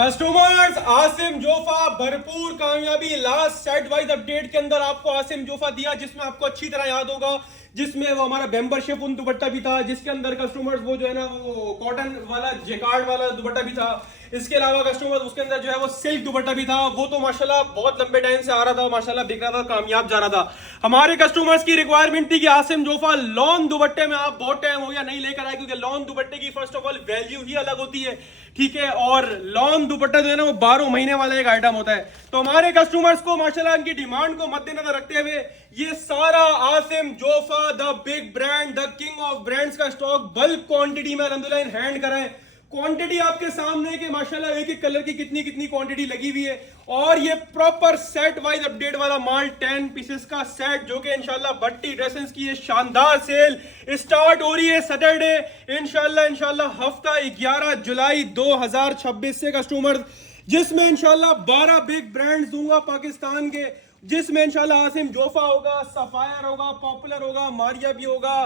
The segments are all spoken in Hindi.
कस्टमर्स आसिम जोफा भरपूर कामयाबी लास्ट सेट वाइज अपडेट के अंदर आपको आसिम जोफा दिया, जिसमें आपको अच्छी तरह याद होगा, जिसमें वो हमारा मेंबरशिप उन दुपट्टा भी था, जिसके अंदर कस्टमर्स वो जो है ना वो कॉटन वाला जेकार्ड वाला दुपट्टा भी था। इसके अलावा कस्टमर्स उसके अंदर जो है वो सिल्क दुपट्टा भी था, वो तो माशाल्लाह बहुत लंबे टाइम से आ रहा था, माशाल्लाह बिक रहा था, कामयाब जा रहा था। हमारे कस्टमर्स की रिक्वायरमेंट थी कि आसिम जोफा लॉन दुपट्टे में आप बहुत टाइम हो गया नहीं लेकर आए, क्योंकि लॉन दुपट्टे की फर्स्ट ऑफ ऑल वैल्यू ही अलग होती है, ठीक है। और लॉन दुपट्टा जो है ना वो 12 महीने वाला एक आइटम होता है। तो हमारे कस्टमर्स को माशाल्लाह इनकी डिमांड को मद्देनजर रखते हुए ये सारा Asim Jofa the big brand the king of brands का स्टॉक बल्क क्वांटिटी में अल्हम्दुलिल्लाह इन हैंड करा है। क्वांटिटी आपके सामने है कि माशाल्लाह एक एक कलर की कितनी कितनी क्वांटिटी लगी हुई है, और ये प्रॉपर सेट वाइज अपडेट वाला माल 10 पीसेस का सेट, जो कि इंशाल्लाह भट्टी ड्रेसेस की ये शानदार सेल स्टार्ट हो रही है सैटरडे इंशाल्लाह हफ्ता 11 जुलाई 2026 से कस्टमर, जिसमें इंशाल्लाह 12 बिग ब्रांड्स दूंगा पाकिस्तान के, जिसमें इंशाल्लाह आसिम जोफा होगा, सफायर होगा, पॉपुलर होगा, मारिया भी होगा,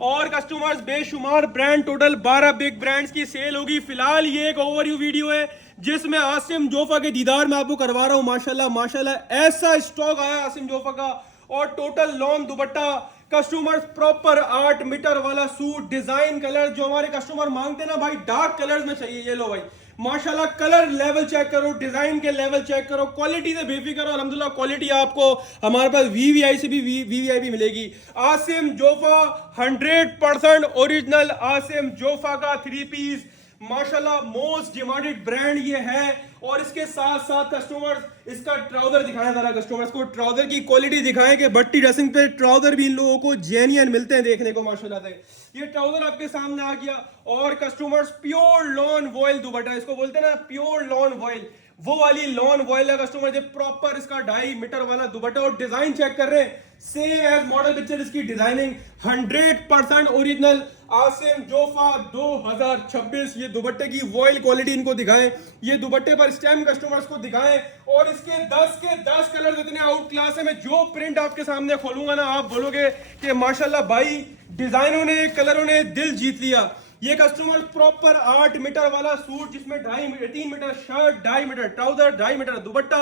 और कस्टमर्स बेशुमार ब्रांड, टोटल 12 बिग ब्रांड्स की सेल होगी। फिलहाल ये एक ओवरव्यू वीडियो है जिसमें आसिम जोफा के दीदार में आपको करवा रहा हूं। माशाल्लाह ऐसा स्टॉक आया आसिम जोफा का, और total lawn dupatta, customers proper 8 metre वाला सूट, डिजाइन कलर जो हमारे कस्टमर मांगते हैं ना भाई, डार्क कलर्स में चाहिए, ये लो भाई माशाल्लाह कलर लेवल चेक करो, डिजाइन के लेवल चेक करो, क्वालिटी से बेफिक्र हो, अल्हम्दुलिल्लाह क्वालिटी आपको हमारे पास वीवीआई से भी वीवीआई मिलेगी। आसिम जोफा 100% ओरिजिनल आसिम जोफा का 3 पीस माशाल्लाह मोस्ट डिमांडेड ब्रांड ये है। और इसके साथ साथ कस्टमर्स इसका ट्राउजर दिखाएं, जरा कस्टमर्स को ट्राउजर की क्वालिटी दिखाएं कि भट्टी ड्रेसिंग पे ट्राउजर भी इन लोगों को जेन्युइन मिलते हैं देखने को माशाल्लाह से। ये ट्राउजर आपके सामने आ गया, और कस्टमर्स प्योर लॉन वॉयल दुपट्टा, इसको बोलते हैं ना प्योर लॉन वॉयल, वो वाली लॉन वॉयल है कस्टमर, जो प्रॉपर इसका 2.5 मीटर वाला दुपट्टा, और डिजाइन चेक कर रहे हैं सेम एज मॉडल पिक्चर, इसकी डिजाइनिंग 100% ओरिजिनल आसिम जोफा 2026। ये दुपट्टे की वॉयल क्वालिटी इनको दिखाएं, ये दुपट्टे पर स्टेम कस्टमर्स को दिखाएं, और इसके 10 के 10 कलर इतने आउट क्लास है। मैं जो प्रिंट आपके सामने खोलूंगा ना, आप बोलोगे कि माशाल्लाह भाई डिजाइनों ने कलरों ने दिल जीत लिया। ये कस्टमर प्रॉपर 8 मीटर वाला सूट, जिसमें 3 metre shirt, 2.5 metre trouser, 2.5 metre dupatta,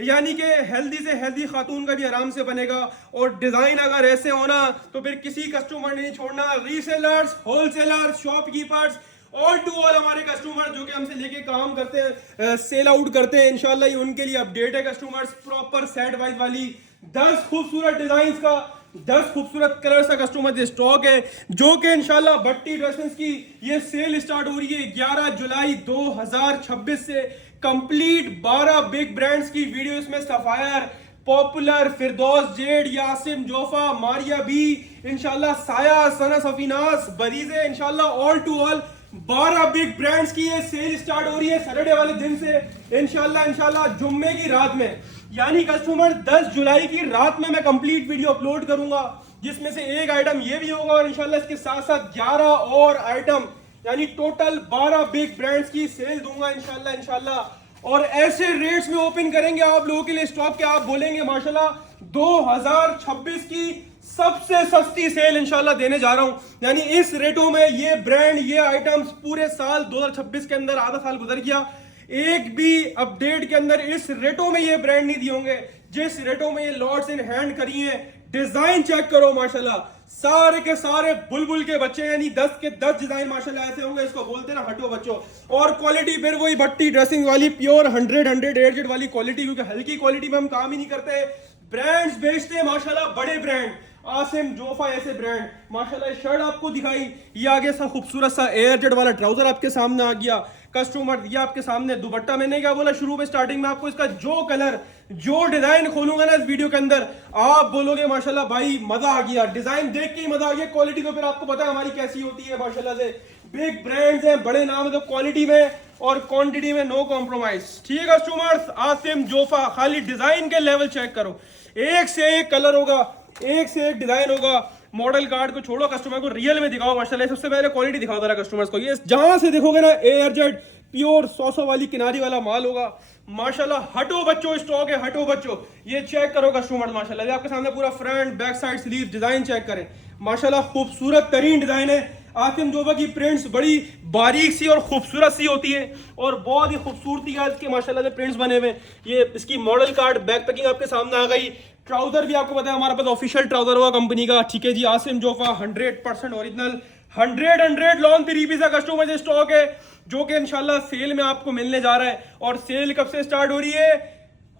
यानी कि हेल्दी से हेल्दी खातून का भी आराम से बनेगा। और डिजाइन अगर ऐसे होना तो फिर किसी कस्टमर ने नहीं छोड़ना। Resellers, wholesalers, shopkeepers, all to all हमारे कस्टमर जो कि हमसे लेके काम करते हैं, सेल आउट करते हैं, इंशाल्लाह ये उनके लिए अपडेट है। कस्टमर्स प्रॉपर सेट वाइज वाली 10 खूबसूरत डिजाइन का, 10 खूबसूरत कलर्स का कस्टमर स्टॉक है, जो कि इंशाल्लाह भट्टी ड्रेसेस की ये सेल स्टार्ट हो रही है 11 जुलाई 2026 से। कंप्लीट 12 बिग ब्रांड्स की वीडियो, इसमें सफायर, पॉपुलर, फिरदौस जेड, यासिम जोफा, मारिया बी, इंशाल्लाह साया, सना सफीनास, बरीजे, इंशाल्लाह all to all 12 big brands की ये सेल स्टार्ट हो रही है सैटरडे वाले दिन से इंशाल्लाह जुम्मे की रात में, यानी कस्टमर 10 जुलाई की रात में मैं कंप्लीट वीडियो अपलोड करूंगा, जिसमें से एक आइटम ये भी होगा, और इंशाल्लाह इसके साथ साथ 11 और आइटम, यानी टोटल 12 बिग ब्रांड्स की सेल दूंगा इंशाल्लाह। और ऐसे रेट्स में ओपन करेंगे आप लोगों के लिए स्टॉक के, आप बोलेंगे माशाल्लाह 2026 की सबसे सस्ती सेल इंशाल्लाह देने जा रहा हूं। यानी इस रेटों में ये ब्रांड, ये आइटम्स पूरे साल 2026 के अंदर, आधा साल गुजर गया, एक भी अपडेट के अंदर इस रेटों में ये ब्रांड नहीं दिए होंगे जिस रेटों में ये लॉट्स इन हैंड करी हैं। डिजाइन चेक करो माशाल्लाह, सारे के सारे बुलबुल के बच्चे, यानी 10 के 10 डिजाइन माशाल्लाह ऐसे होंगे, इसको बोलते हैं ना हटो बच्चों। और क्वालिटी फिर वही भट्टी ड्रेसिंग वाली प्योर 100 एजेड वाली क्वालिटी, क्योंकि हल्की क्वालिटी में हम काम ही नहीं करते। ब्रांड्स बेचते हैं माशाल्लाह बड़े ब्रांड, आसिम जोफा ऐसे ब्रांड माशाल्लाह। शर्ट आपको दिखाई, ये आगे सा खूबसूरत सा एयरजेट वाला ट्राउजर आपके सामने आ गया कस्टमर, ये आपके सामने दुपट्टा। मैंने क्या बोला शुरू में स्टार्टिंग में, आपको इसका जो कलर, जो डिजाइन खोलूंगा ना इस वीडियो के अंदर, आप बोलोगे माशाल्लाह भाई मजा आ गया, डिजाइन देख के ही मजा आ गया। क्वालिटी तो फिर आपको पता है हमारी कैसी होती है माशाल्लाह से, बिग ब्रांड्स हैं, बड़े नाम है, तो क्वालिटी में और क्वांटिटी में नो कॉम्प्रोमाइज, ठीक है कस्टमर्स। आसिम जोफा, खाली डिजाइन के लेवल चेक करो, एक से एक कलर होगा, एक से एक डिजाइन होगा। मॉडल कार्ड को छोड़ो, कस्टमर को रियल में दिखाओ माशाल्लाह। सबसे पहले क्वालिटी दिखाओ जरा कस्टमर्स को, ये जहां से देखोगे ना एयरजेट प्योर 100 वाली किनारी वाला माल होगा माशाल्लाह। हटो बच्चों स्टॉक है, हटो बच्चों, ये चेक करो कस्टमर माशाल्लाह, आपके सामने पूरा front back side sleeve design check करें माशाल्लाह, खूबसूरत तरीन डिजाइन है। आसिम जोफा की प्रिंट्स बड़ी बारीक सी और खूबसूरत सी होती है और बहुत ही खूबसूरती है इसके माशाल्लाह से प्रिंट्स बने हुए। ये इसकी मॉडल कार्ड बैक पैकिंग आपके सामने आ गई। ट्राउजर भी आपको पता है हमारे पास ऑफिशियल ट्राउजर हुआ कंपनी का, ठीक है जी। Asim Jofa 100% original 100 lawn 3 piece का कस्टमर से स्टॉक है जो कि इंशाल्लाह सेल में आपको मिलने जा रहा है। और सेल कब से स्टार्ट हो रही है?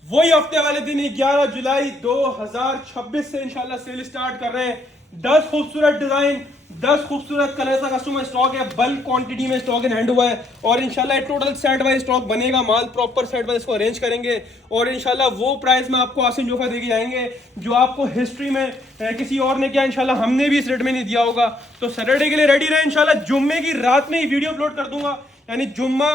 वही हफ्ते वाले दिन 11 जुलाई 2026 से इंशाल्लाह सेल स्टार्ट कर रहे हैं। 10 खूबसूरत डिजाइन, 10 खूबसूरत कलर का कस्टमर स्टॉक है, बल्क क्वांटिटी में स्टॉक इन हैंड हुआ है और इंशाल्लाह टोटल सेट वाइज स्टॉक बनेगा, माल प्रॉपर सेट वाइज इसको अरेंज करेंगे और इंशाल्लाह वो प्राइस में आपको आसिम जोफा देके जाएंगे जो आपको हिस्ट्री में किसी और ने किया, इंशाल्लाह हमने भी इस रेट में नहीं दिया होगा। तो सैटरडे के लिए रेडी रहे, इंशाल्लाह जुम्मे की रात में ही वीडियो अपलोड कर दूंगा, यानी जुम्मा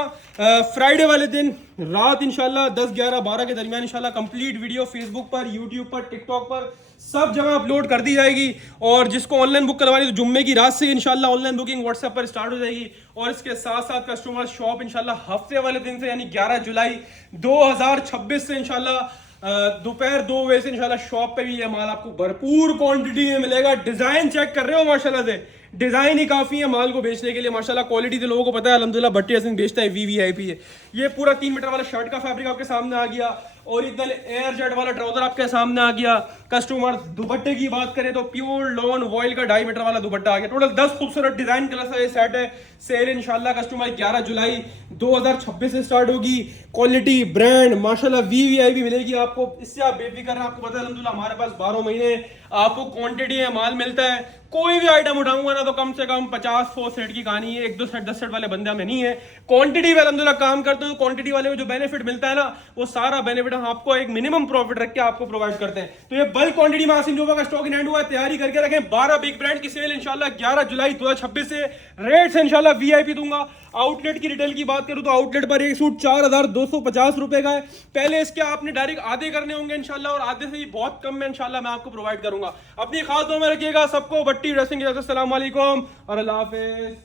फ्राइडे वाले दिन रात इंशाल्लाह 10, 11, 12 के दरमियान इंशाल्लाह कंप्लीट वीडियो फेसबुक पर, यूट्यूब पर, टिकटॉक पर सब जगह अपलोड कर दी जाएगी। और जिसको ऑनलाइन बुक करवानी तो जुम्मे की रात से इंशाल्लाह ऑनलाइन बुकिंग व्हाट्सएप पर स्टार्ट हो जाएगी। और इसके साथ साथ कस्टमर शॉप इंशाल्लाह हफ्ते वाले दिन से यानी 11 जुलाई 2026 से इंशाल्लाह दोपहर 2 बजे से इंशाल्लाह शॉप पे भी ये माल आपको भरपूर क्वांटिटी में मिलेगा। डिजाइन चेक कर रहे हो माशाल्लाह से, डिजाइन ही काफी है माल को बेचने के लिए माशाल्लाह। क्वालिटी तो लोगों को पता है अल्हम्दुलिल्लाह, भट्टी हसन बेचता है, वीवीआईपी है। ये पूरा 3 मीटर वाला शर्ट का फैब्रिक आपके सामने आ गया और इधर एयर जेट वाला ट्राउजर आपके सामने आ गया। कस्टमर दुपट्टे की बात करें तो प्योर लॉन वॉइल का 2.5 मीटर वाला दुपट्टा आ गया। टोटल 10 खूबसूरत डिजाइन कलर का ये सेट है। सेल इंशाल्लाह कस्टमर 11 जुलाई 2026 से स्टार्ट होगी। क्वालिटी ब्रांड माशाल्लाह वीवीआईपी मिलेगी आपको, इससे आप बेफिक्र हैं। आपको पता है अल्हम्दुलिल्लाह हमारे पास 12 महीने आपको क्वांटिटी है, माल मिलता है। कोई भी आइटम उठाऊंगा ना तो कम से कम 50-100 सेट की कहानी है, 1-2 सेट 10 सेट वाले बंदे हमें नहीं है। क्वांटिटी में अल्हम्दुलिल्लाह काम करते हैं, क्वांटिटी वाले में जो बेनिफिट मिलता है ना वो सारा बेनिफिट हम आपको एक मिनिमम प्रॉफिट रख के आपको प्रोवाइड करते हैं। तो ये बल्क क्वांटिटी में आसिम जोफा का स्टॉक इन हैंड हुआ है, तैयारी करके रखें। 12 बिग ब्रांड की सेल इंशाल्लाह 11 जुलाई 2026 से रेट से इंशाल्लाह वीआईपी दूंगा। आउटलेट की रिटेल की बात करूं तो आउटलेट पर एक सूट 4250 रुपए का है। पहले इसके आपने डायरेक्ट आधे करने होंगे इंशाल्लाह और आधे से ही बहुत कम में इंशाल्लाह मैं आपको प्रोवाइड करूंगा। अपनी खास दुआ में रखिएगा। सबको भट्टी ड्रेसिंग की तरफ से अस्सलाम वालेकुम और अल्लाह हाफिज।